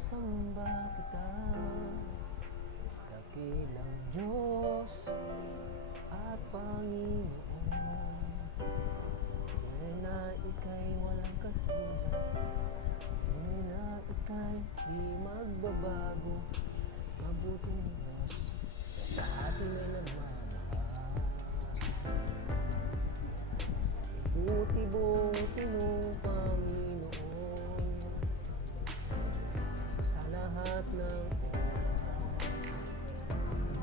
Sinasamba kita, dakilang Diyos at Panginoon. Tunay na ika'y walang katulad, tunay na ika'y di magbabago. Mabuting Diyos sa ating ay nagmamahal. Buti-buti mong Panginoon sa lahat ng oras,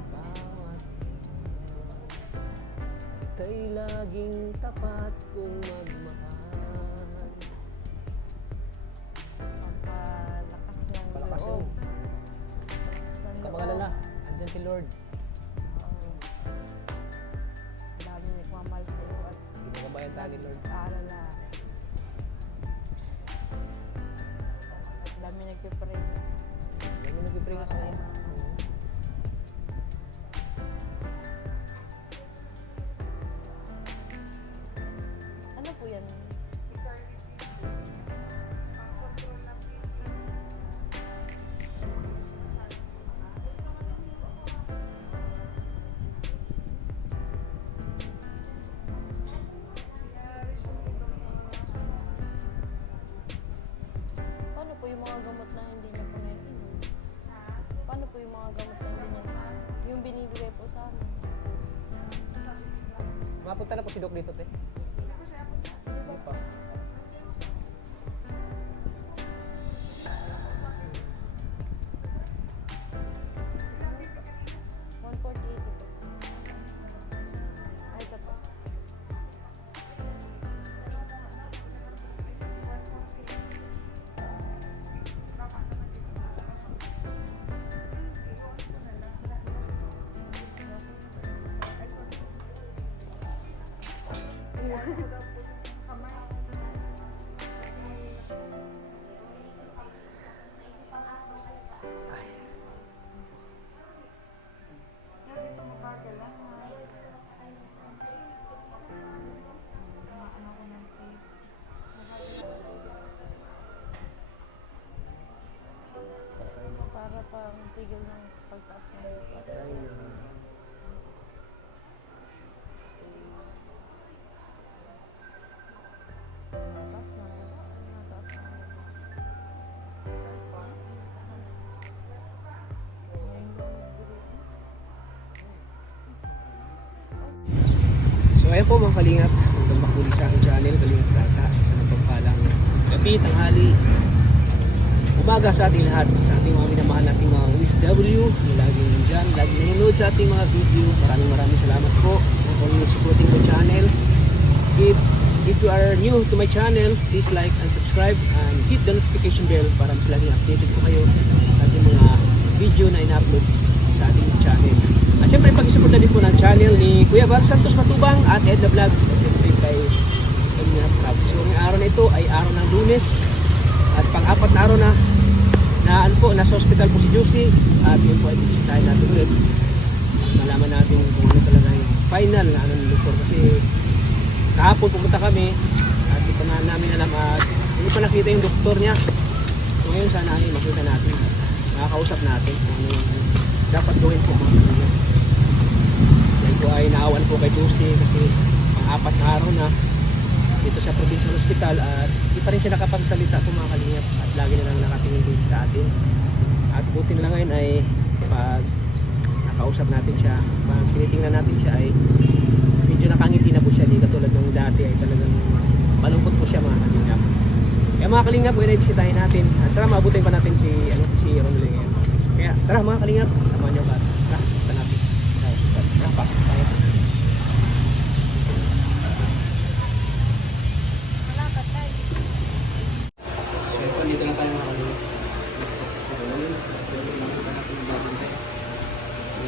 bawat ika'y laging tapat kong magmahal. Pampalakas ng Palakas loob. yun. Palakas ng Huwag ka loob. magalala, andyan si Lord. Oo. Dami nagmamahal sa iyo at Ginagabayan tayo ni Lord. aalala. Dami nagpipray. Yan yung nagpipray ka sa akin. Ano po yan? Paano po yung mga gamot na hindi niyo po ngayon inom? Paano po yung mga gamot na hindi niyo yung binibigay po sa amin? Mapunta na po si Doc dito, te. Hindi pa. Ay, ito po. Para pang tigil ng pagtaas ng lupa. Patay na. Nataas na. Nataas na. Ngayon lang nagbiro. So ayan po mga kalingap, welcome back ulit sa aking channel, Kalingap Data. Sa napagpalang gabi, tanghali, umaga sa ating lahat, sa ating mga minamahal nating mga OFW na laging nandyan, laging nanonood sa ating mga video. Maraming salamat po for always supporting my channel. If you are new to my channel, please like and subscribe and hit the notification bell para mas laging updated po kayo sa ating mga video na ina-upload sa ating channel. At syempre pag-isuporta din po ng channel ni Kuya Val Santos Matubang at Edna Vlogs at syempre kay Edna Vlogs. So ngayong araw na ito ay araw ng Lunes at pang-apat na araw na nasa hospital po si Josie at yun po ay bisitahin natin ulit. Malaman natin kung ano talaga yung final na ano ng doktor kasi kahapon pumunta kami at ito na namin alam at hindi pa nakita yung doktor niya. So ngayon sana ay makita natin, makakausap natin kung ano yung dapat gawin po mga kanina. Dahil po ay naawan po kay Josie kasi pang-apat na araw na dito sa provincial hospital at hindi pa rin siya nakapagsalita po mga kalingap at lagi na lang nakatingin din sa atin. At buti na lang ngayon ay pag nakausap natin siya, pag tinitingnan natin siya ay medyo nakangiti na po siya, hindi katulad ng dati ay talagang malungkot po siya mga kalingap. Kaya mga kalingap, pwede bisitahin natin at sana maabutin pa natin si Ronald ngayon. Kaya tara mga kalingap, samahan niyo ba? Tara, punta natin sa hospital. Tara pa, tayo. Dito lang tayo mga kalingap.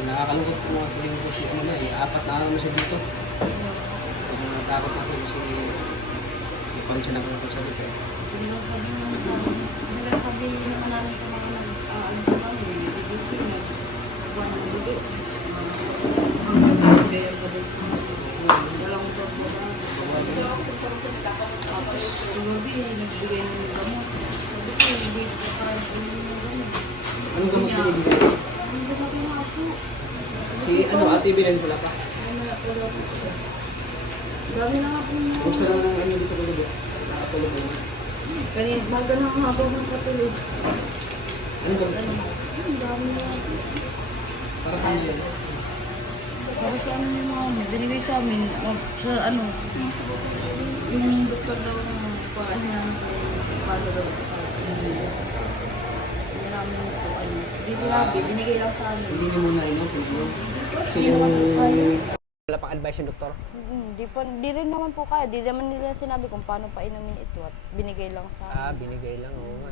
Nakakalungkot po mga kalingap po si ano na eh, 4 na araw na siya dito. Nakatakot na po kasi hindi pa rin siya nakapagsalita eh. Sabi naman namin sa mga ano ko kami, bibigyan na buwan ng dugo. Hanggang bigyan ko din sa mga walang po po ba? Tapos gabi, nagbigay ng gamot. Sabi ko, hindi ko parang yung gamot. bilhin pala pa. Wala po siya. Dami na nga po na. Gusto naman ng ano dito ko nakatulog naman. Kanina, baga na ang habang ng katulog. Ano ba? Ang dami na nga po. Para saan yun? Para sa amin yung mga binigay sa amin, sa ano, yung doktor daw na paano na paano daw hindi namin po ano. Hindi sinabi, binigay lang sa amin. Hindi niyo muna inom, pinainom. So yung... Wala pang advice yung doktor? Di rin naman po kaya. Di naman nila sinabi kung paano pa inumin ito at binigay lang sa Ah, amin. binigay lang. Oo nga.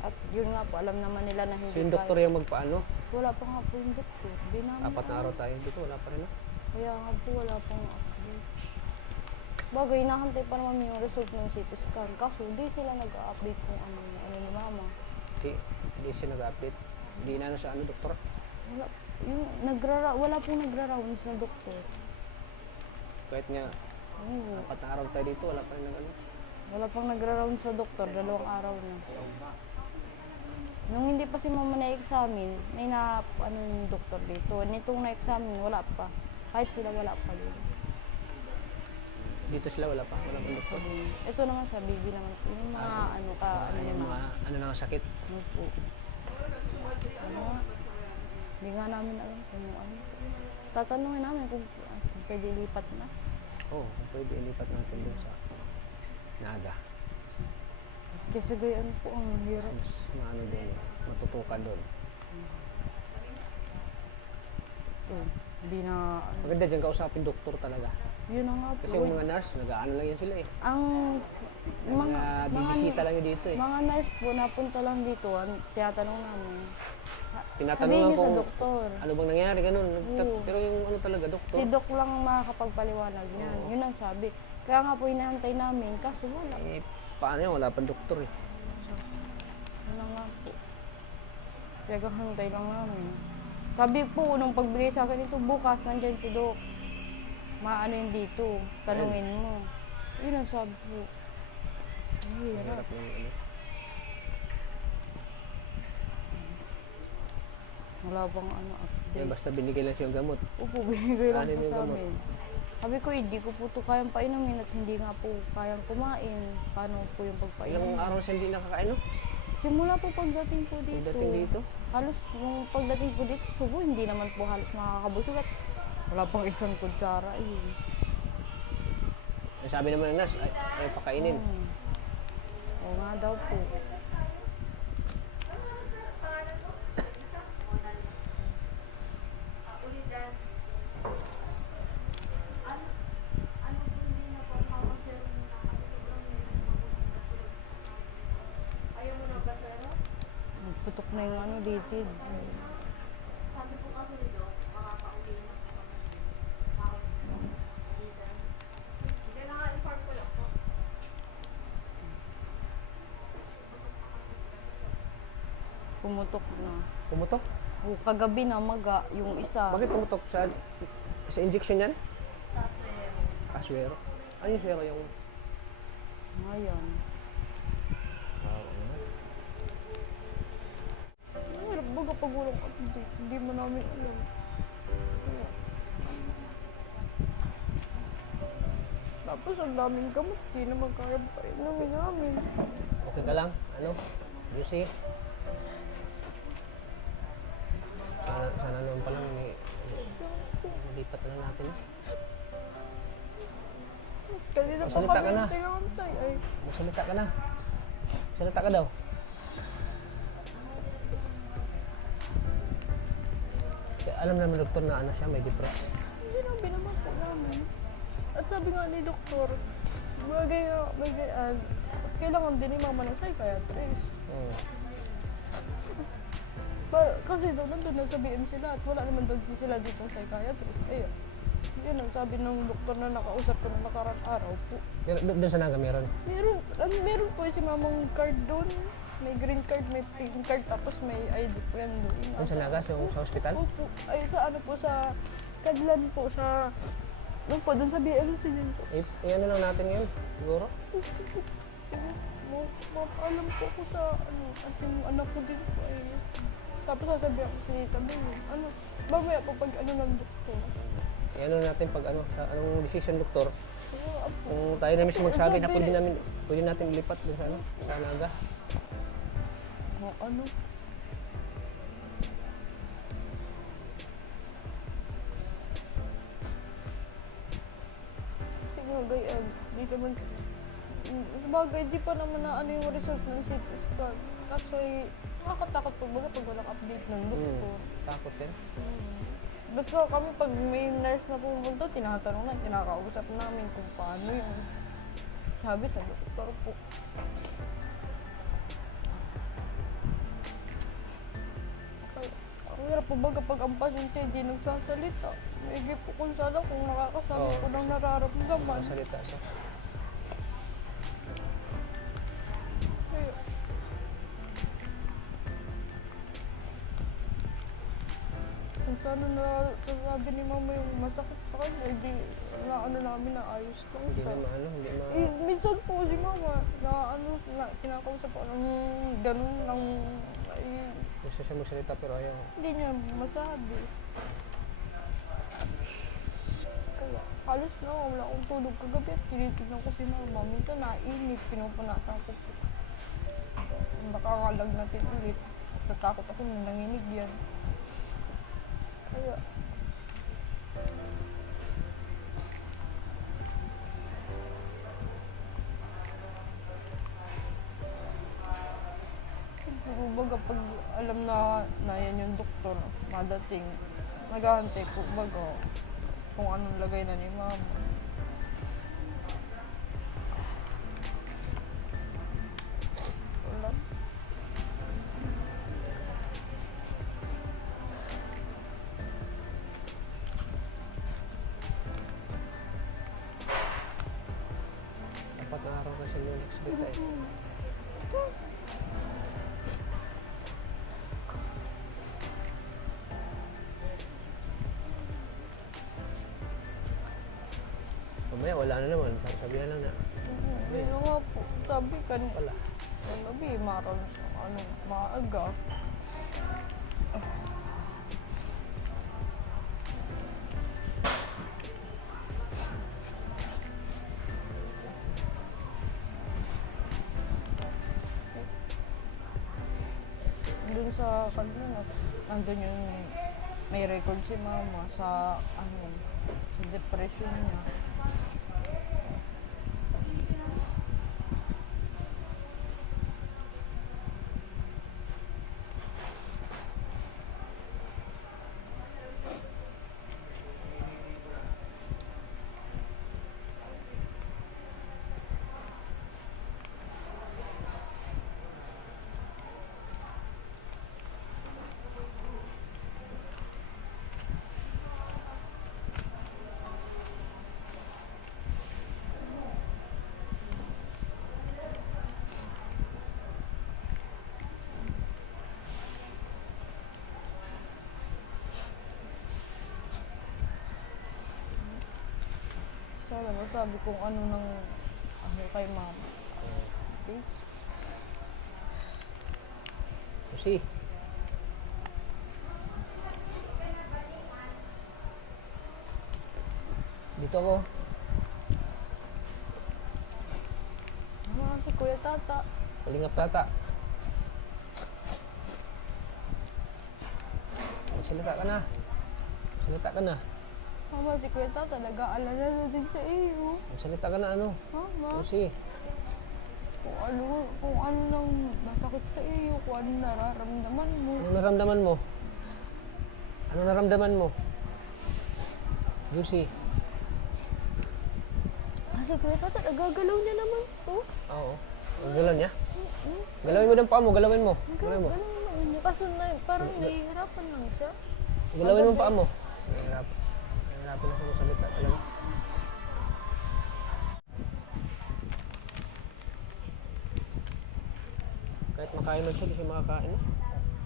At yun nga po, alam naman nila na hindi So yung doktor yung magpaano? Wala pa nga po yung doktor. Di namin 4 na araw tayo dito, wala pa rin. Kaya nga po, wala pang update. Bagay, nahantay pa naman yung result ng CT scan. Kaso, di sila nag-update kung ano ni mama. Hindi siya nag-update. Hindi na sa ano, doktor. Wala, wala pong nagra-rounds na doktor. Kahit nga, Oo. 4 na araw tayo dito, wala pa rin nag ano. Wala pang nagra-rounds sa doktor, 2 araw na. Nung hindi pa si mama na-examine, may ano yung doktor dito. Nitong na-examine, wala pa. Kahit sila wala pa din. Dito sila, wala pa. Wala pang doktor. Ito naman sa baby naman po. Yung mga ano ka, ano Yung yung mga, ano na sakit. ano po. Ano nga, hindi nga namin alam kung ano. Tatanungin namin kung pwede lipat na. Oo, kung pwede, ilipat natin dun sa Naga. Kasi gayaan po ang hirap. Mas maano doon, matutukan doon. Hindi na, Maganda dyan kausapin doktor talaga. yun na nga po. Kasi yung mga nurse, nag-ano lang yan sila eh. Ang mga Bibisita lang yun dito eh. mga nurse po napunta lang dito, tinatanong namin. Sabihin Tinatanungan niyo sa kung doktor. ano bang nangyari, ganun. Oo. Pero yung ano talaga, doktor. Si Doc lang makakapagpaliwanag niyan. Yun ang sabi. Kaya nga po inaantay namin, kaso wala. Eh, paano yan? Wala pang doktor eh. Wala nga po. Kaya hantay lang namin. Sabi po, nung pagbigay sa akin ito, bukas nandyan si Doc. Maano yun dito, tanungin mo. Yun ang sabi po. Ay, hirap. Hirap yung ano. Wala bang ano Yan, update. basta binigay lang siyang gamot. Opo, binigay lang Ano po yung sa gamot? amin. Sabi ko, hindi ko po ito kayang painumin at hindi nga po kayang kumain. Paano po yung pagpainom? Ilang araw siya hindi nakakain, no? Simula po pagdating po dito. Pagdating dito? Halos yung pagdating po dito, subo, hindi naman po halos makakabusog at wala pang isang kutsara eh. Ang sabi naman ng nurse, ay pakainin. Oo nga daw po. Putok na yung ano, litid. Pumutok na. Pumutok? O, kagabi na maga, yung isa. Bakit pumutok? Sa injection yan? Aswero. Ano yung swero yung... Ngayon. Hirap baga pagulang at hindi mo namin alam. Kaya. Tapos ang daming gamot, di naman kaya pa inumin namin. Okay ka lang? Ano? Juicy? Sana naman palang lipat na lang natin. Kanina pa Magsalita ka kami na. tinantay. Ay, Magsalita ka na. Magsalita ka daw. Alam naman doktor na ano siya, may depressed. sinabi naman po namin. At sabi nga ni doktor, bagay nga, kailangan din ni mama ng psychiatrist. Oo. Kasi daw nandun na sa BMC lahat, wala naman daw sila dito ng psychiatrist. Eh, yun ang sabi ng doktor na nakausap ko na nakarang araw po. Pero doon sa Naga meron. Meron po si mamang card doon. May green card, may pink card, tapos may ID po yan doon. Doon sa Naga, sa hospital. Opo. Ay, sa ano po, sa Kadlan po, sa... Doon po, doon sa BMC din po. Ano lang natin yun, siguro. Alam po ko sa ano, at yung anak ko din po ay... Tapos sasabihan ko si Tita Bea, ano, mamaya po pag ano ng doktor. ano natin pag ano, sa anong decision doktor. Sige nga po. Kung tayo na mismo magsabi na pwede natin ilipat dun sa ano, sa Naga. Kung ano. Sige nga gayag. Di naman... Sabagay, di pa naman na ano yung result ng CT scan. Kaso nakakatakot po baga pag walang update ng doktor. Takot din. Basta kami pag may nurse na pumunta, tinatanong na, kinakausap namin kung paano yun. Sabi sa doktor po. Ang hirap po baga pag ang pasyente di nagsasalita. May po kung sana kung makakasama Oo. ko ng nararamdaman. Masalita siya. Kaya, kung sana nasasabi ni mama yung masakit sa kanya, hindi na ano namin na ayos lang Hindi siya. na maano, hindi ma... Eh, minsan po si mama, na ano, na, kinakausap ko ng ganun, ng, ay, Gusto siya magsalita pero ayaw. hindi niya masabi. Kaya, halos na, wala akong tulog kagabi at tinitignan ko si mama. Minsan nainip, pinupunasan ko po. Nakakalag natin ulit. Natakot ako nung nanginig yan. Kaya, siguro baga pag alam na yan yung doktor, madating, naghahantay ko baga kung anong lagay na ni mama. Wala. Apat na araw kasi yung nagsalita eh. Mamaya wala na naman, sabihan lang na. Hindi na nga po. Sabi kan, Wala. sabi, maroon siya, ano, maaga. Doon sa kanila, nandun yung may record si mama sa, ano, sa depression niya. Sana masabi kung ano nang ano kay mama. Okay? Kasi, dito ako. Si Kuya Tata. Kalingap Tata. Magsalita ka na. Magsalita ka na. Mama, si Kuya Tata, nag-aalala na din sa iyo. Magsalita ka na ano. Mama, Kasi, kung ano nang masakit sa iyo, kung ano nararamdaman mo. ano naramdaman mo? Ano naramdaman mo? Juicy. Si Kuya Tata, nagagalaw niya naman to. Oo. Ang galaw niya. Galawin mo ng paa mo. Galawin mo. Galawin mo. Ganun lang niya. Kaso parang nahihirapan lang siya. Galawin mo ang paa mo. Nahihirapan. Nahihirapan ako magsalita talaga. Kahit makain man siya, di siya makakain.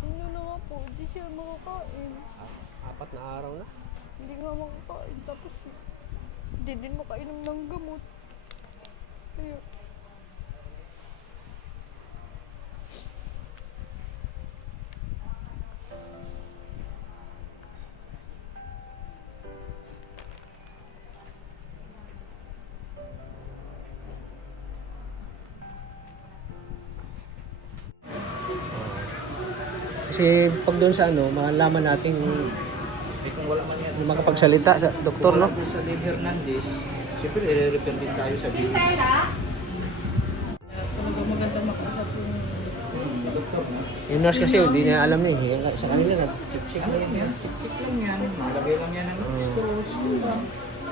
Ano na nga po, hindi siya makakain. Apat na araw na. Hindi nga makakain. Tapos, hindi din makainom ng gamot. Kaya, Kasi pag doon sa ano, malaman natin Kung wala man yan. yung makapagsalita sa doktor, no? Kung sa Dave Hernandez, siyempre i-refer din tayo sa video. Talaga maganda makausap yung Yung nurse kasi, hindi niya alam eh. Sa kanila, check na yun. Check lang yan. Malagay lang yan ng screws.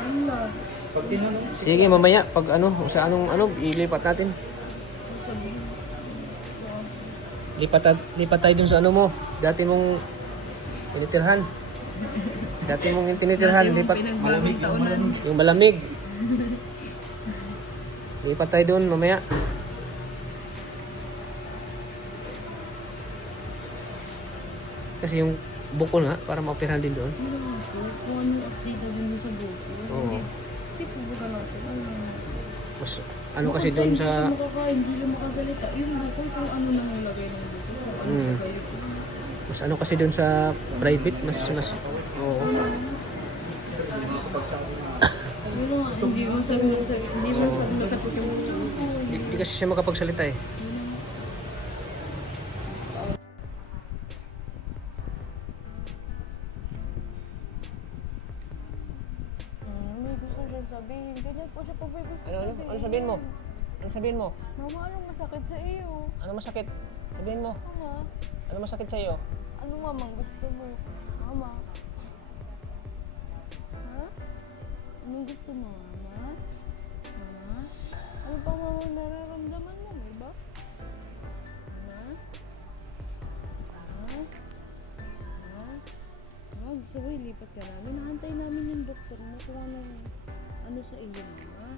ano lang. Pag tinanong, Sige, mamaya, pag ano, sa anong ano, ilipat natin. Lipat tayo dun sa ano mo. Dati mong tinitirhan. Dati mong tinitirhan, lipat. Pinagbagong taonan. Yung malamig. Lipat tayo doon mamaya. Kasi yung buko nga, para maoperahan din doon. Ano nga po, kung ano yung update na din sa buko. Oo. Hindi po ba natin, ano. Mas, ano kasi doon sa... Hindi siya makakain, hindi siya makasalita. Yung buko, kung ano na nilagay ng buko. Kung ano Mm. sa kayo. Mas ano kasi doon sa private, mas... Oo. Siguro nga, hindi mo sabi masapot yung buko. Hindi kasi siya makapagsalita eh. May gusto siya sabihin. Ganyan po siya pag may gusto Ano sabihin mo? Ano sabihin mo? Mama, anong masakit sa iyo? Ano masakit? Sabihin mo. Mama, Ano masakit sa iyo? ano mamang gusto mo? Mama. Ha? Anong gusto mo, Mama? Mama? Ano pa mama nararamdaman mo, di ba? Mama? Ha? Ha? Mama, gusto mo ilipat ka namin? Nahantay namin yung doktor mo kung ano sa iyo, Mama. Ha?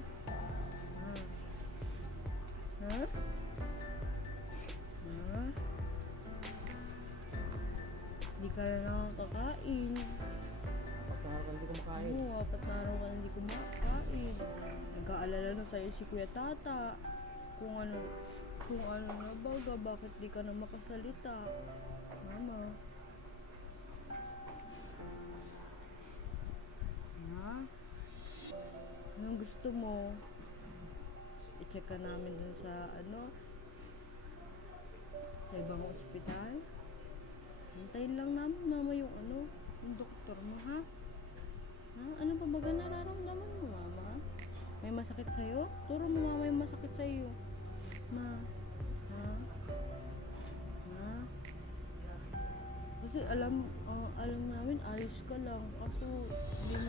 Ha? Ha? Hindi ka na nakakakain. Hindi ko makain. Oo, apat na araw ka na hindi kumakain. Nag-aalala na sa'yo si Kuya Tata. Kung ano na baga, bakit di ka na makasalita? Mama. Ha? Anong gusto mo? I-check ka namin dun sa sa ibang ospital? Hintayin lang namin mama yung yung doktor mo, ha? Ha? Ano pa ba nararamdaman mo, mama? May masakit sa'yo? Turo mo mama yung masakit sa'yo. Ma. Ha? Ha? Kasi alam namin ayos ka lang. Kaso hindi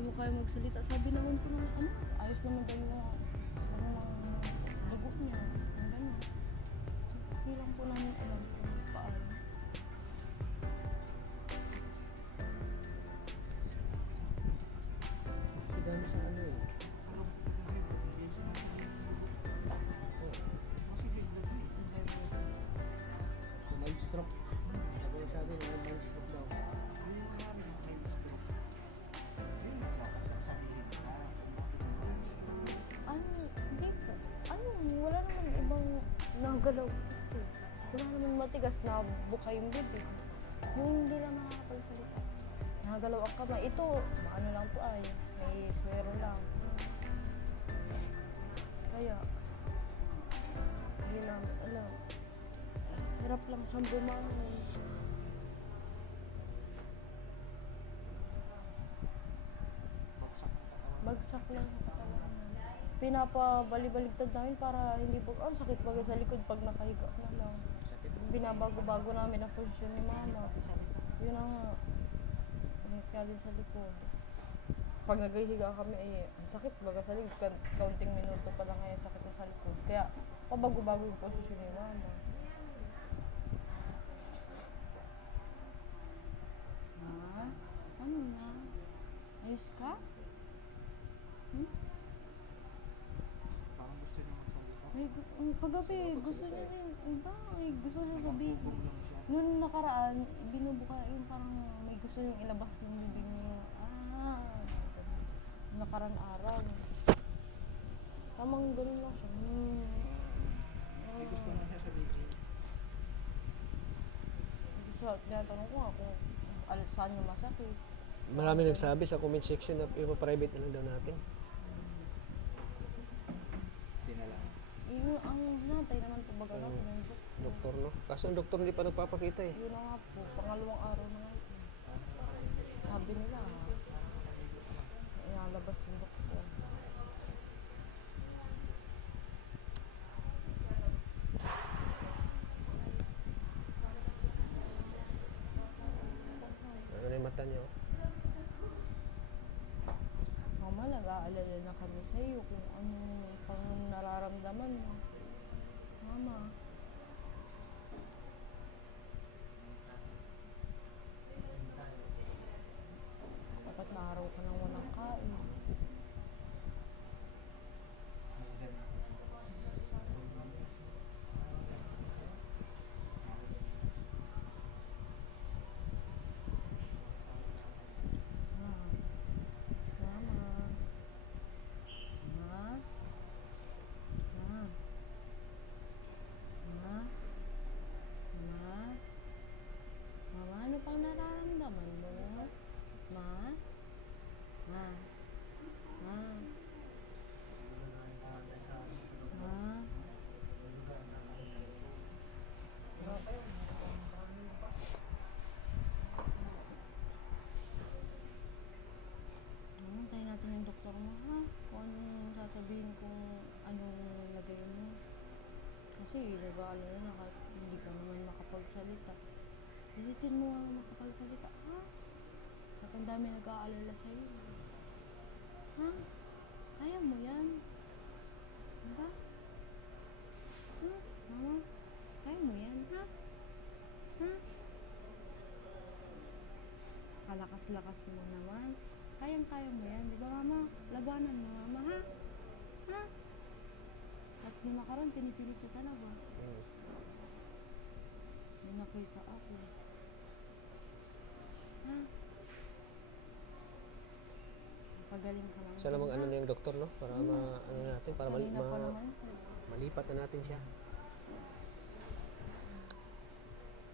mo kaya magsalita. Sabi naman po ng ayos naman tayo yung dugo niya. Ang ganun. Hindi lang po namin alam kung paano. Sigano sa ano eh. Mild stroke. Sabi na mild stroke daw. Hindi po. Wala naman ibang nagalaw. Wala naman matigas na buka yung bibig. Yung hindi lang nakakapagsalita. Nagalaw ang kamay. Ito, ano lang to ay, may swero lang. Kaya, hindi namin alam. Hirap lang siyang bumangon. Bagsak lang talaga. Pinapabali-baligtad namin para hindi po, sakit bagay sa likod pag nakahiga na lang. Binabago-bago namin ang posisyon ni mama. Yun ang kaya din sa likod. Pag naghihiga kami ang sakit baga sa likod. Counting minuto pa lang kaya sakit na sa likod. Kaya pabago-bago yung posisyon ni mama. Ha? Ano na? Ayos ka? Kagabi, gusto niya din, iba, may gusto niya sabihin. Noon nakaraan, binubuka yung parang may gusto yung ilabas yung bibig niya. Nakaraan araw. Tamang ganun lang siya. gusto na siya sa video. Tinatanong ko nga kung saan yung masakit. Marami nagsabi sa comment section na ipa-private na lang daw natin. Hindi na lang. Yung ang natay naman po baga natin yung Doktor, no? Kaso ang doktor hindi pa nagpapakita eh. Yun na nga po, pangalawang araw na nga ito. Sabi nila, ilalabas yung doktor. Ano na yung mata niyo? Mama, nag-aalala na kami sa iyo kung ano yung pang nararamdaman mo. Mama. Dapat na araw ka nang walang kain. Mama. Ma. Ma. Ma. Ma. Mama, ano pang nararamdaman mo? Ma. Ma. Ma. Ma. Tayo natin yung doktor mo, ha? Kung anong sasabihin kung anong lagay mo. Kasi nag-aalala na kahit hindi ka naman makapagsalita. Pilitin mo nga makapagsalita, ha? At ang dami nag-aalala sa'yo. Ha? Kaya mo yan? Diba? Ha? Mama? Kaya mo yan, ha? Ha? Kalakas-lakas mo naman. Kayang-kaya mo yan, di ba mama? Labanan mo mama, ha? Ha? At nung nakaraan, pinipilit kita na ba? May nakita ako. Ha? Pagaling ka lang. Sana mag-ano na yung doktor, no? Para ano natin, para Kanina pa naman ito. malipat na natin siya.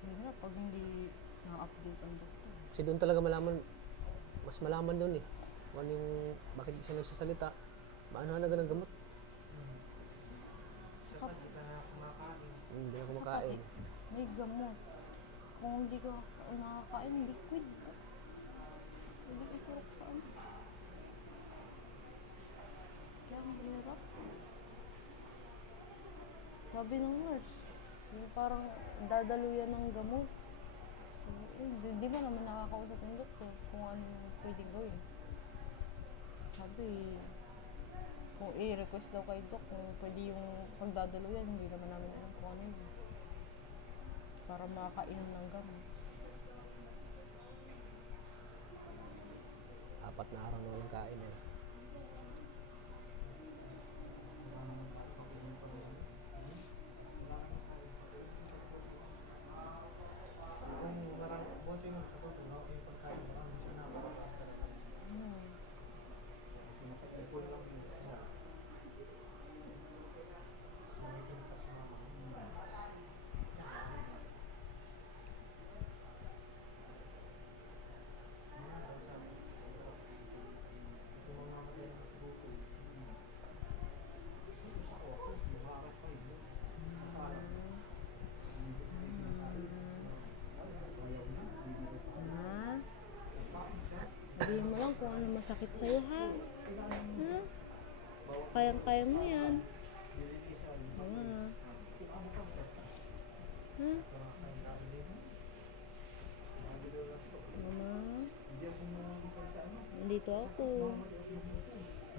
Mahirap pag hindi na-update ang doktor. Kasi doon talaga mas malaman doon eh. Kung ano yung, bakit di siya nagsasalita. Maano na ng gamot. Hindi na kumakain. May gamot. Kung hindi ka nakakain, liquid. Hindi ka kurok saan. Kaya ang hirap. Sabi ng nurse, yung parang dadaluyan ng gamot. Di ba naman nakakausap ng doktor kung ano pwedeng gawin? Sabi, kung i-request daw kay Doc kung pwede yung pagdadaluyan, hindi naman namin alam kung ano yun. Para makakainom ng gamot. 4 na araw na walang kain eh. Kung buti nga ako, wala yung pagkain, marami sa nakakapagsalita. Pinapagpipon lang yung isa. Sumitin pa sa mga ito mga mga ng subuko. Ako, lumakas pa yun. Ha? Sabihin mo lang kung ano masakit sa'yo, ha? Ha? Kayang-kaya mo yan. Mama. Ha? Mama. Nandito ako.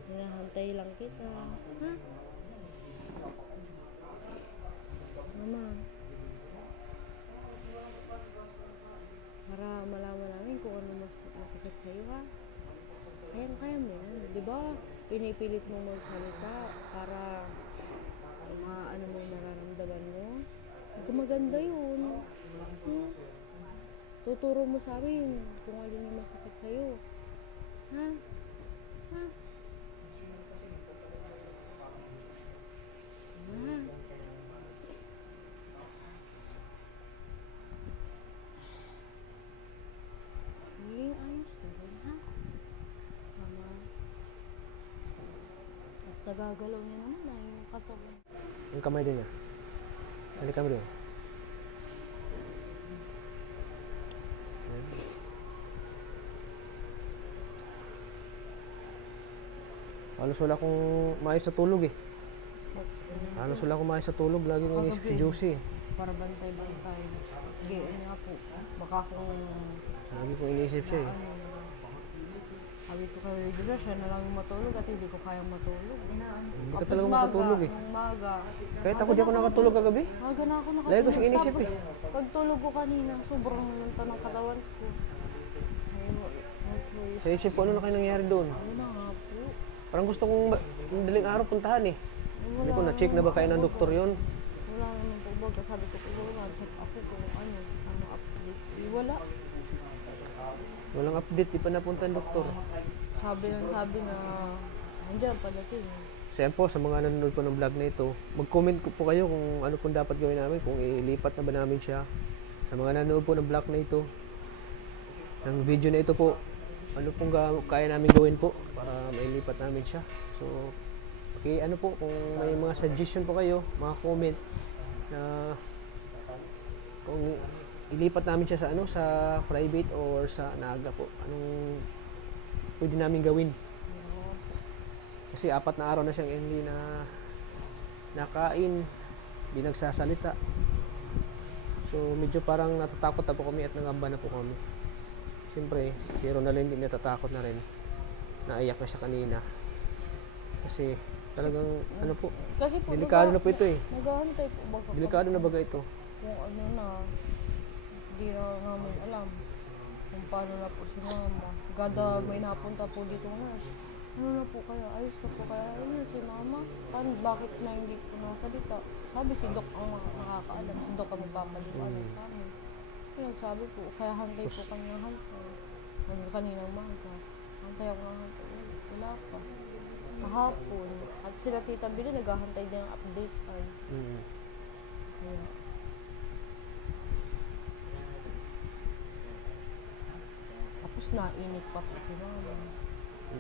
Hinahantay lang kita. Ha? Mama. Para malaman namin kung ano masakit sa'yo, ha? Kaya mo yan. Di ba? Pinipilit mo magsalita para maano mo yung nararamdaman mo. Ito maganda yun. Tuturo mo sa amin kung alin yung masakit sa'yo. Ha? Ha? Ha? Magiging ayos ka rin, ha? Mama. At nagagalaw niya naman na yung katawan. Yung kamay din niya. Halika mo din. Halos wala akong maayos sa tulog eh. Halos wala akong maayos sa tulog. Laging inisip si Josie eh. Para bantay-bantay. Giyan nga po. Baka kung Lagi kong inisip siya eh. sabi ko kay Julia, siya na lang yung matulog at hindi ko kayang matulog. Hindi ka Tapos talaga makatulog eh. Nung maga. Kahit ako di ako nakatulog kagabi. Maga na ako nakatulog. Lagi ko siyang inisip Tapos, eh. pagtulog ko kanina, sobrang lanta ng katawan ko. May no choice. Sa isip ko ano na kayo nangyari doon. Ano na nga po. Parang gusto kong daling araw puntahan eh. Hindi ko na-check na ba kayo ng doktor yun. Wala naman po baga. Sabi ko po, na-check ako kung ano update. Wala. Walang update, di pa napunta ang doktor. Sabi na, nandiyan padating. Siyempre po, sa mga nanonood po ng vlog na ito, mag-comment po kayo kung ano po dapat gawin namin, kung ilipat na ba namin siya. Sa mga nanonood po ng vlog na ito, ng video na ito po, ano pong kaya namin gawin po para mailipat namin siya. So, okay, ano po, kung may mga suggestion po kayo, mga comment, na kung ilipat namin siya sa sa private or sa naga po, anong pwede namin gawin. Kasi 4 na araw na siyang hindi na nakain, hindi nagsasalita. So medyo parang natatakot na po kami at nangamba na po kami. Siyempre, si Ronaldin din natatakot na rin. Naiyak na siya kanina. Kasi talagang ano po, Kasi po, delikado na po ito eh. naghahantay po baga. Delikado na baga ito. Kung ano na, hindi na namin alam kung paano na po si mama. Gada may napunta po dito nurse. Ano na po kaya? Ayos na po kaya? Ayun si mama. Paano, bakit na hindi po nasalita? Sabi si Doc ang nakakaalam. Si Doc ang magpapaliwanag sa amin. Yun, sabi po, kaya hantay po kami ng hantay. Kaninang umaga. Hantay ako ng hantay. Wala pa. Kahapon. At sila Tita Billy naghahantay din ng update ay. Kaya, tapos nainit pa po si mama.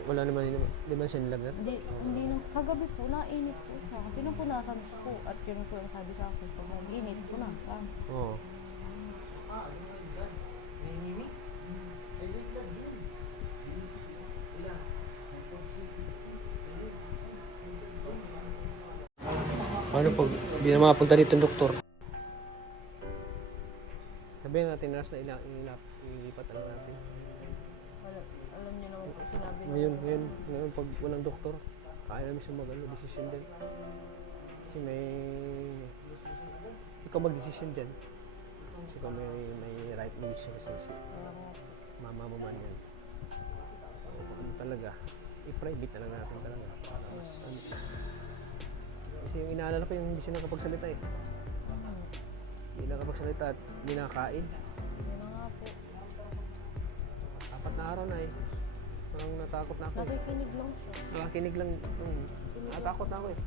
Wala naman, di ba siya nilagnat? Hindi na, kagabi po, nainit po siya. Pinupunasan ko po. At yun po yung sabi sa akin, pag nag-init, punasan. Oo. Ano pag hindi na makapunta dito ng doktor? Sabihin natin nurse na ilipat lang natin. Alam niyo naman po sinabi niya. Ngayon pag walang doktor, kaya namin siya decision din. Kasi ikaw mag-decision dyan. Kasi ikaw may right decision kasi mama mo man yan. Ano talaga, i-private na lang natin talaga. Para mas, kasi yung inaalala ko yung hindi siya nakapagsalita eh. Hindi nakapagsalita at hindi nakakain. Yun na nga po. 4 na araw na eh. Parang natakot na ako eh. Nakikinig lang siya. Nakakinig lang. Natakot na ako eh.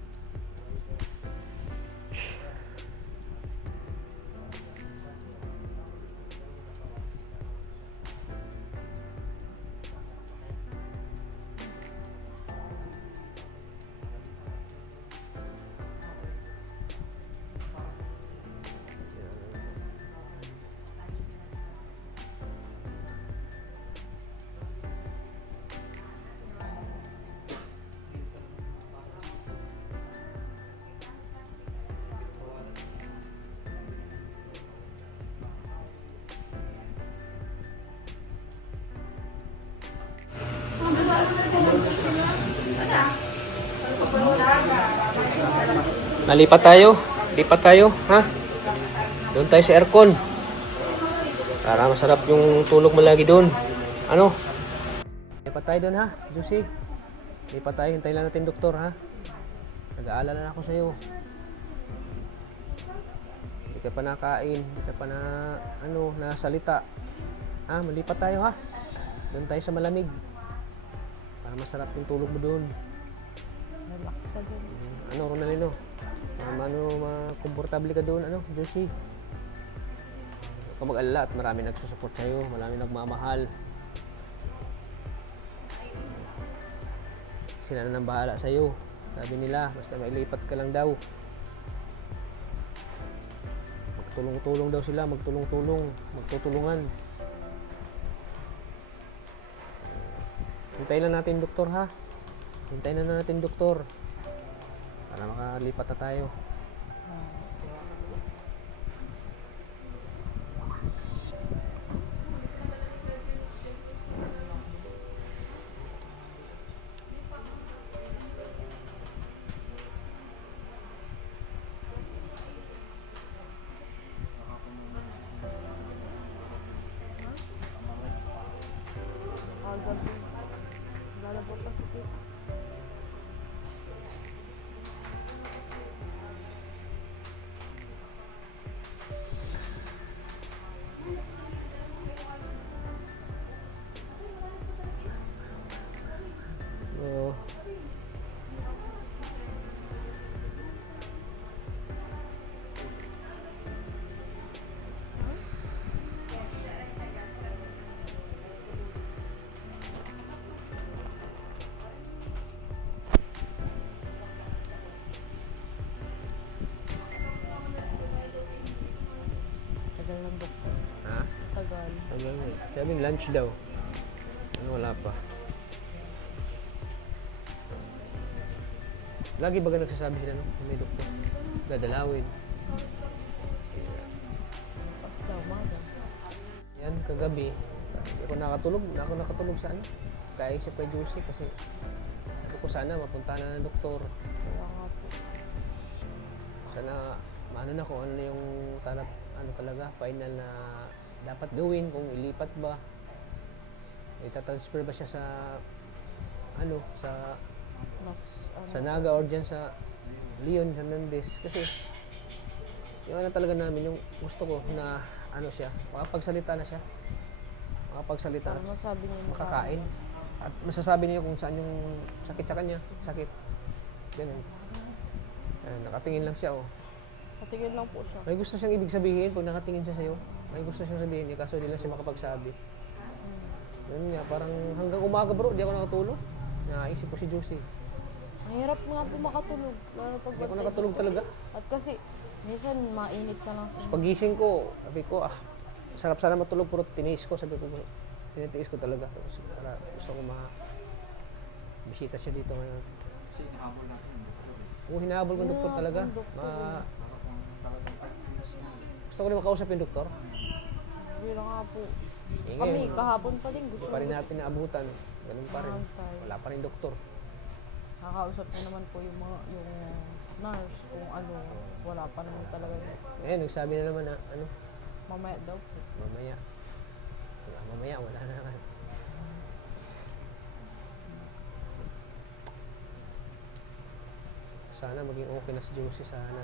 Lipat tayo, ha? Doon tayo sa aircon. Para masarap yung tulog mo lagi doon. Ano? Lipat tayo doon, ha? Josie. Lipat tayo, hintayin lang natin doktor, ha? Nag-aalala na ako sa'yo. Hindi ka pa nakain, hindi ka pa nasalita. Ha? Malipat tayo, ha? Doon tayo sa malamig. Para masarap yung tulog mo doon. Relax ka din. Ano, Ronaldino? Komportable ka doon, Josie? Huwag ka mag-alala at marami nagsusupport sa'yo, marami nagmamahal. Sila na nang bahala sa'yo. Sabi nila, basta mailipat ka lang daw. Magtulong-tulong daw sila, magtutulungan. Hintayin lang natin, doktor, ha? Hintayin na natin doktor. Para makalipat na tayo. Agad. Lalabot pa sakit. Oo. Tagal ng doktor. Ha? Tagal. Tagal na. Sabi lunch daw. Ano, wala pa. Lagi ba nagsasabi sila no? May doktor. Dadalawin. Basta umaga. Yan, kagabi. Hindi ako nakatulog. Ako nakatulog sa ano. Kaya isip kay Josie kasi sabi ko sana mapunta na ng doktor. Kaya nga po. Sana maano na kung ano na yung ano talaga, final na dapat gawin, kung ilipat ba. Itatransfer ba siya sa ano, sa Mas ano. sa Naga or dyan sa Leon Hernandez kasi yung ano talaga namin yung gusto ko na ano siya makapagsalita na siya makapagsalita Para masabi niya yung makakain at masasabi niya kung saan yung sakit sa kanya sakit ganun. Nakatingin lang siya Patigil lang po siya. may gusto siyang ibig sabihin pag nakatingin siya sa'yo may gusto siyang sabihin niya kaso di lang siya makapagsabi ganun nga parang hanggang umaga bro di ako nakatulog naisip ko si Josie. Ang hirap nga po makatulog. Lalo pag Hindi ako nakatulog talaga. At kasi, minsan mainit ka lang Tapos sa... pagising ko, sabi ko, sarap sana matulog, pero tiniis ko, sabi ko, tinitiis ko talaga. Tapos para gusto ko bisita siya dito ngayon. Kasi hinahabol natin yung doktor eh. Oo, hinahabol ko ng doktor Yeah, talaga. ang doktor eh. Para kung talagang practice na. Gusto ko rin makausap yung doktor. Hindi lang nga po. Eh, Kami, ngayon, kahapon pa din gusto hindi pa rin natin naabutan. Ganun pa rin. Maantay. Wala pa rin doktor. Kakausap na naman po yung nurse kung ano, wala pa naman talaga. Ngayon, nagsabi na naman na, ano, Mamaya daw po. mamaya. Mamaya, wala na naman. Sana maging okay na si Josie sana.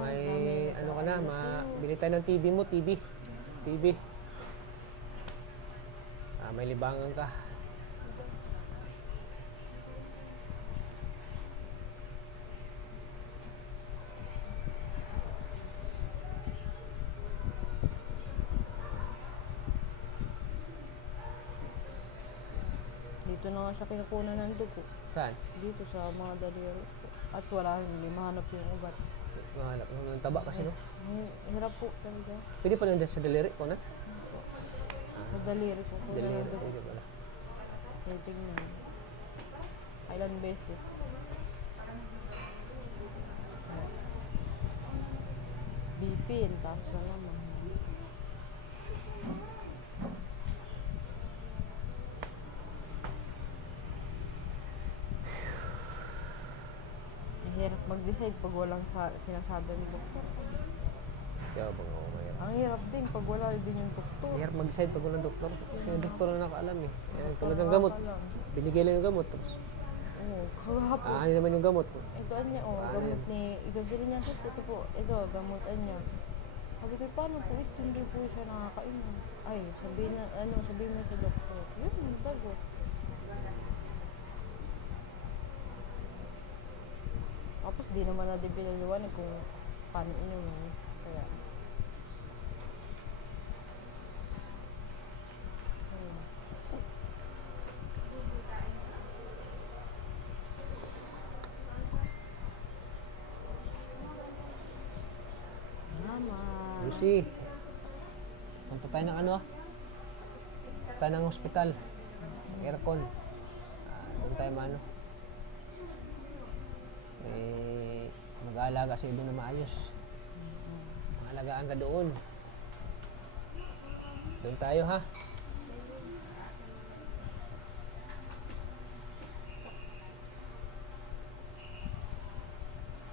May ano ka na, bili tayo ng TV mo, TV. TV. May libangan ka. Dito na nga siya kinukunan ng dugo. Saan? Dito sa mga daliri po. At wala, hindi mahanap yung ugat. Mahanap mo ng taba kasi, no? Hirap po talaga. Pwede pa rin dyan sa daliri ko na. Sa daliri ko. Kunan Daliri, ng dugo. pwede pala. Titignan. Ilan beses. BP, ang taas na naman. Mahirap mag-decide pag walang sinasabi ng doktor. Kaya bang ako kaya. Ang hirap din pag wala din yung doktor. Mahirap mag-decide pag walang doktor. Kasi yung doktor na nakaalam eh. Tulad ng gamot. Binigay lang yung gamot. Tapos, Oo, kahapon. ano naman yung gamot. Ito niya, gamot ni Igor sis. Ito po, ito, gamutan niya. Sabi ko, paano po ito? Hindi po siya nakakainom. Ay, sabihin mo sa doktor. Yun, sagot. Tapos di naman natin pinaliwanag kung paano inumin. Kaya, ayun. Salamat. Lucy, Punta tayo ng ano? Tayo ng hospital. Aircon. Doon tayo maano. Mag-aalaga sa doon na maayos. Mag-aalagaan ka doon. Doon tayo ha.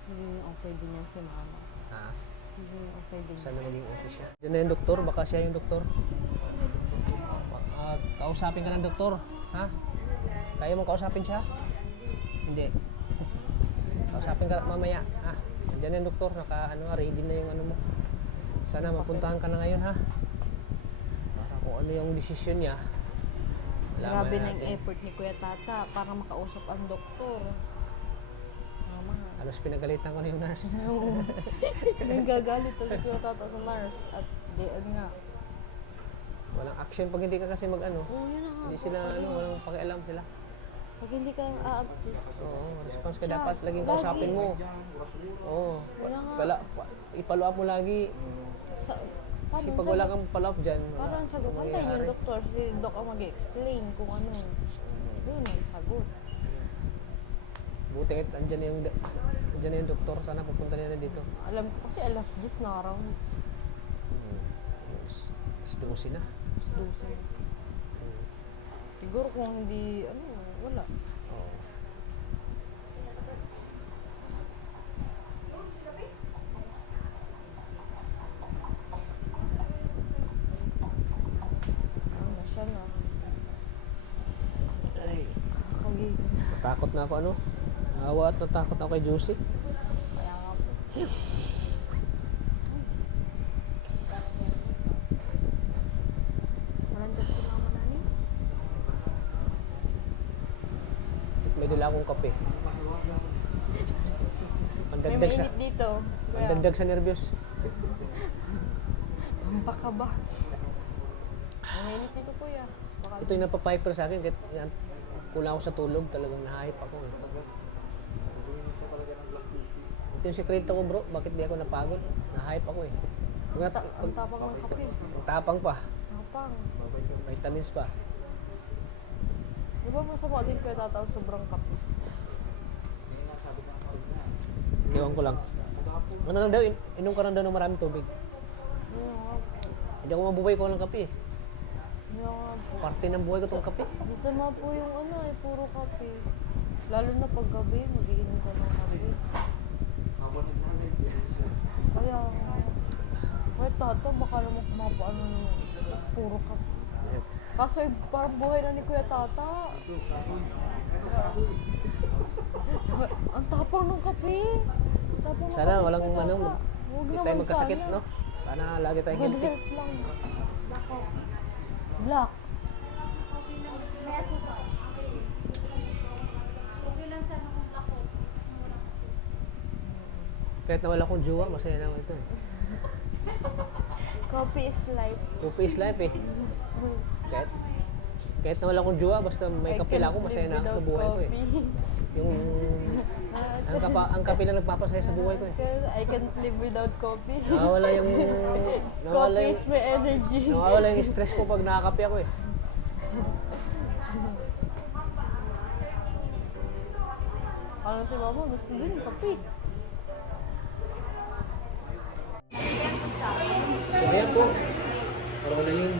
Hindi okay din yan si mama. Ha? Hindi okay din. Sana maging okay siya. Diyan na yung doktor. Baka siya yung doktor. Kausapin ka ng doktor. Ha? Kaya mo kausapin siya? Hindi. Kausapin ka mamaya. Ha? Diyan na yung doktor. Ready na yung ano mo. Sana mapuntahan ka na ngayon ha. Para kung ano yung desisyon niya. malaman Grabe na yung natin. effort ni Kuya Tata para makausap ang doktor. Mama. Halos pinagalitan ko na yung nurse. Nagagalit si Kuya Tata sa nurse at diyan nga. Walang action pag hindi ka kasi mag-ano. Oo, yun na nga. Hindi sila walang pakialam sila. Pag hindi ka Oo, response ka Siya, dapat laging lagi. kausapin mo. Oo. Wala nga. I-follow up mo lagi. sa, Kasi pag wala kang follow up dyan, wala. Parang sagot. Anong Antayin mangyayari? yung doktor. Si Doc ang mag-explain kung ano. Doon ang sagot. Buti nga andyan na yung doktor. Sana pupunta nila dito. Alam ko kasi alas 10 na rounds. Mas 12 na. Mas 12. Siguro kung hindi, wala. Oo. Ano siya na. Ay, Nakagigil. natakot na ako Nawa at natakot ako kay Juicy. Kaya nga po. Walang job si mama nani? May dala akong kape. May Pandagdag sa mainit dito. Kaya, pandagdag sa nervyos. baka ba? May mainit dito kuya. Baka Ito yung napapiper sa akin. Kulang ako sa tulog. Talagang nahype ako. Ito yung sekreto ko bro. Bakit di ako napagod? Nahype ako eh. ang tapang ng kape. Ang tapang pa. Tapang. Vitamins pa. Di ba masama din kuya tataon sobrang kape? Ewan ko lang. Ano lang daw, inom ka lang daw ng maraming tubig. Yun nga po. Hindi ako mabuhay ko ng kape eh. Yun nga po. Parte ng buhay ko itong kape. Masama po yung puro kape. Lalo na pag gabi, mag-iinom ka ng kape. Kaya, kahit tato, baka naman kumapaano ng puro kape. Kaso parang buhay na ni Kuya Tata. Ang tapang ng kape. Tapang ng Sana kape, walang Kuya ano, Tata. Huwag hindi tayo naman magkasakit, sana. no? Sana lagi tayong Good healthy. health lang. Black. Kahit na wala akong jowa, masaya na ako ito eh. Coffee is life. Coffee is life eh. Kahit na wala akong jowa, basta may kape lang ako, masaya na ako sa buhay ko eh. Yung ang kape lang nagpapasaya sa buhay ko eh. I can't live without coffee. Nawawala yung Coffee is my energy. nawawala yung stress ko pag nakakape ako eh. Ano si mama, gusto din kape. So ayan po. Pero wala yun.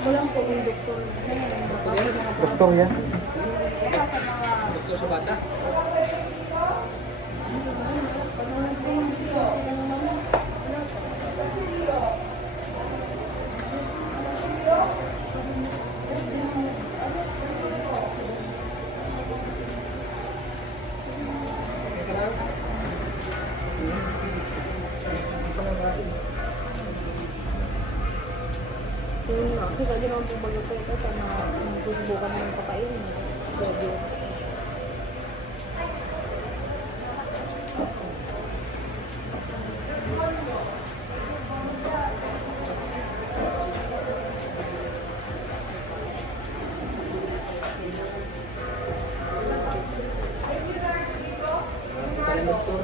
Walang po yung doktor. Doktor yan? Doktor sa bata? Yung nga, kasi lagi naman po bago po ito sa mga susubukan ng kakainin. Pwede. Doktor.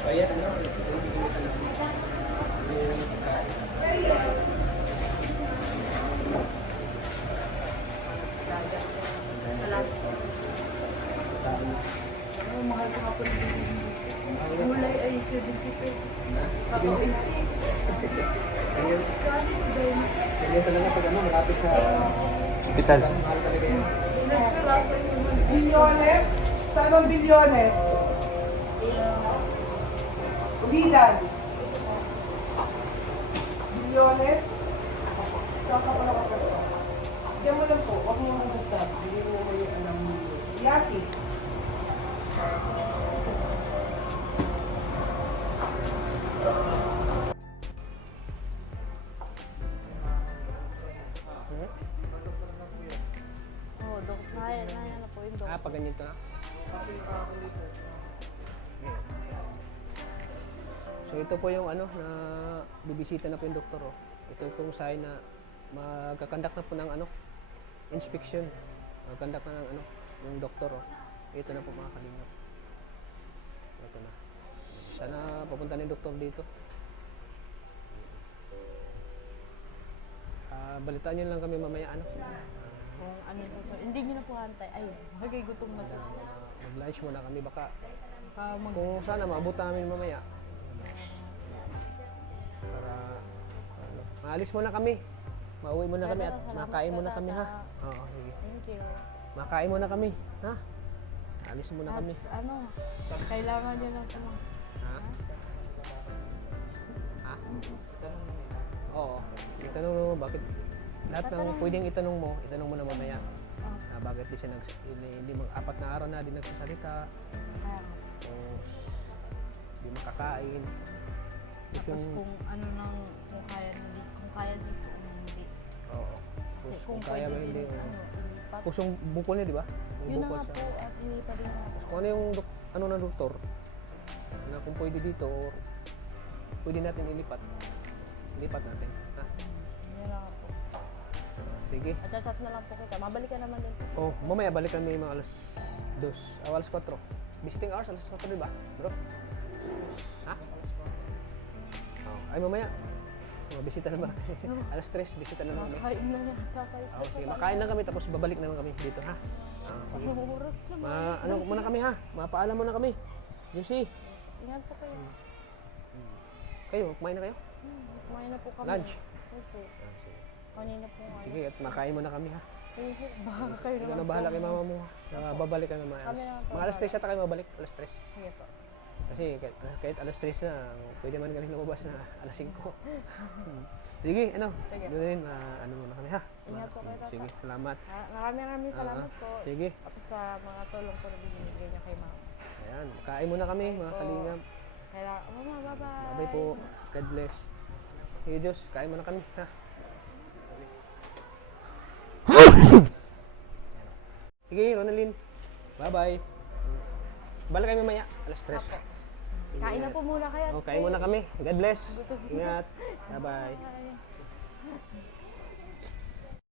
Kaya ano, pinipilitan ako. Yung pagkain. Dami. Ang mahal ko ako ng gulay ay 70 pesos. Kakauwi. Ganyan. Ganyan talaga pag ano, malapit sa Hospital. mahal talaga yun. Bilyones? Salon Bilyones? Ulidan? Bilyones? Saan ka pala kapasta? Diyan mo lang po, huwag mo mag-usap. Hindi mo kayo alam mo. Yasis? Oo, dok. Naya na po yung dok. Pag ganyan to na. So ito po yung ano na bibisita na po yung doktor oh. Ito pong sign na magkakandak na po ng ano inspection. Magkakandak na ng ano yung doktor oh. Ito na po mga kalingap. Ito na. Sana papunta na yung doktor dito. Balitaan nyo lang kami mamaya ano. Kung ano yung sasabihin. Hindi nyo na po hantay. Ay, bagay gutom na to. Mag-lunch muna kami baka Mag kung sana maabot namin mamaya. Para ano, maalis muna kami. Mauwi muna kami at Salamat makain po, muna kami ha. Tata. Oo, sige. Thank you. Makain muna kami, ha? Alis muna At kami. ano, kailangan nyo lang po Ha? Ha? Oo. Itanong mo bakit lahat ng Tatanungin. pwedeng itanong mo na mamaya. Oh. Bakit di siya hindi apat na araw na di nagsasalita o di makakain. Tapos Tapos kung ano nang kung kaya dito kung hindi. Oo. Kasi Tapos kung kaya pwede ba hindi. din ilipat. Tapos yung bukol niya, di ba? Yung Yun na bukol nga sa... po at hindi pa din ako. Kung ano yung ano ng doktor na kung pwede dito or pwede natin ilipat natin. Ha? Yun na nga po. Sige. At chat na lang po kita. Mabalik ka naman din po. Oh, mamaya balik kami mga alas 2, alas 4. Visiting hours, alas 4, di ba? Bro? Ha? Oh, ay mamaya. Oh, bisita naman. alas 3, bisita naman kami. Makain na yata kayo. Oh, sige, makain lang kami tapos babalik naman kami dito, ha? Sige. Ang oras na Ano muna kami, ha? Mapaalam muna kami. Juicy, Ingat po kayo. kayo, kumain na kayo? Kumain na po kami. Lunch? Opo. Sige. Kanina po nga. Sige, at makain muna kami, ha? Opo. Baka kayo Ikaw naman na po. bahala kay mama mo. Babalik kami mga Kami na po mga alas 3 yata kayo mabalik. Alas 3. Sige po. Kasi kahit alas 3 na, pwede man kami lumabas na alas 5. Sige, ano? Sige. Doon din, ano muna kami ha? Ingat po kayo, Tata. Sige, salamat. Maraming salamat po. Sige. Tapos sa mga tulong po na binibigay niya kay mama. Ayan, kain muna kami mga po. kalingap. Kailangan, mama, bye-bye. Babay po. God bless. Sige, Diyos, kain muna kami ha? Sige, Ronaldin. Bye-bye. Balik kami mamaya, alas 3. Sige. Kain na po muna kayo. Oh, kain muna kami. God bless. Ingat. Bye-bye. Bye.